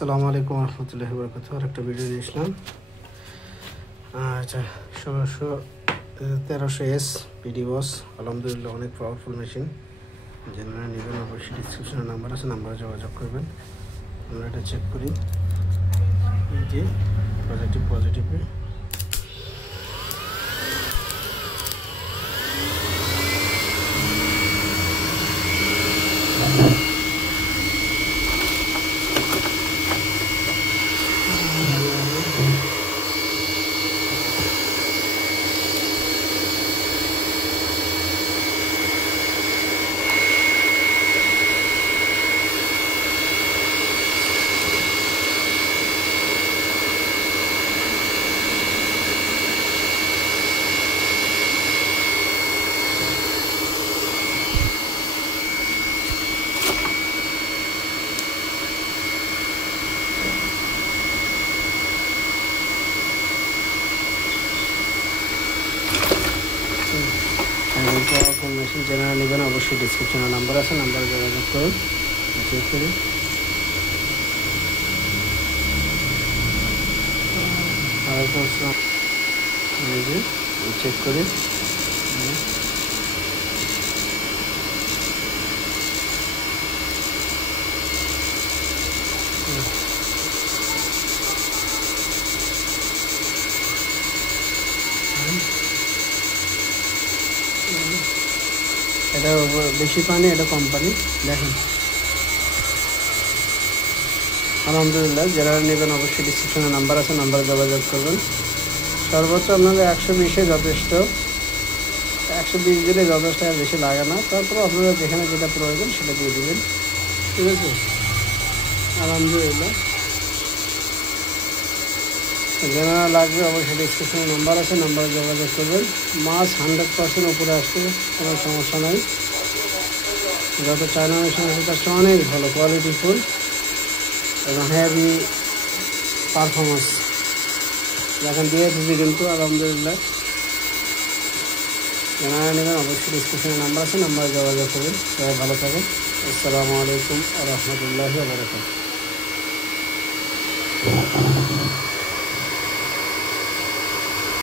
আসসালামু আলাইকুম রহমতুল্লাহি ওয়া বারাকাতুহু। আরেকটা ভিডিও নিয়ে আসলাম। আচ্ছা, 1300S পিডি বস, আলহামদুলিল্লাহ অনেক পাওয়ারফুল মেশিন। যারা নেবেন অবশ্যই ডিসক্রিপশনে নাম্বার আছে, নাম্বারে যোগাযোগ করবেন। আমরা এটা চেক করি। এই যে পজিটিভে পাওয়ারফুল মেশিন। যারা নেবেন অবশ্যই ডিসক্রিপশনে নাম্বার আছে, নাম্বারে যোগাযোগ করুন। চেক করি। ওয়ালাইকুম আসসালাম। এই যে চেক করি। এটা বেশি পানি, এটা কম পানি। দেখেন আলহামদুলিল্লাহ। যারা নেবেন অবশ্যই ডিসক্রিপশনে নাম্বার আছে, নাম্বারে যোগাযোগ করবেন। সর্বোচ্চ আপনাদের 120-এ যথেষ্ট, 120 দিলে যথেষ্ট, আর বেশি লাগে না। তারপর আপনারা যেখানে যেটা প্রয়োজন সেটা দিয়ে দেবেন, ঠিক আছে? আলহামদুলিল্লাহ। যারা লাগবে অবশ্যই ডিসক্রিপশনে নাম্বার আছে, নাম্বারে যোগাযোগ করবেন। মাছ 100% উপরে আসবে, কোনো সমস্যা নাই। যত চায়না মেশিন আছে তার চেয়ে অনেক ভালো কোয়ালিটি ফুল এবং হেভি পারফরমেন্স এখন দিয়ে দিচ্ছি কিন্তু আলহামদুলিল্লাহ। যারা নেবেন অবশ্যই ডিসক্রিপশনে নাম্বার আছে, নাম্বারে যোগাযোগ করবেন। সবাই ভালো থাকেন। আসসালামু আলাইকুম ওয়া রাহমাতুল্লাহি ওয়া বারাকাতুহু।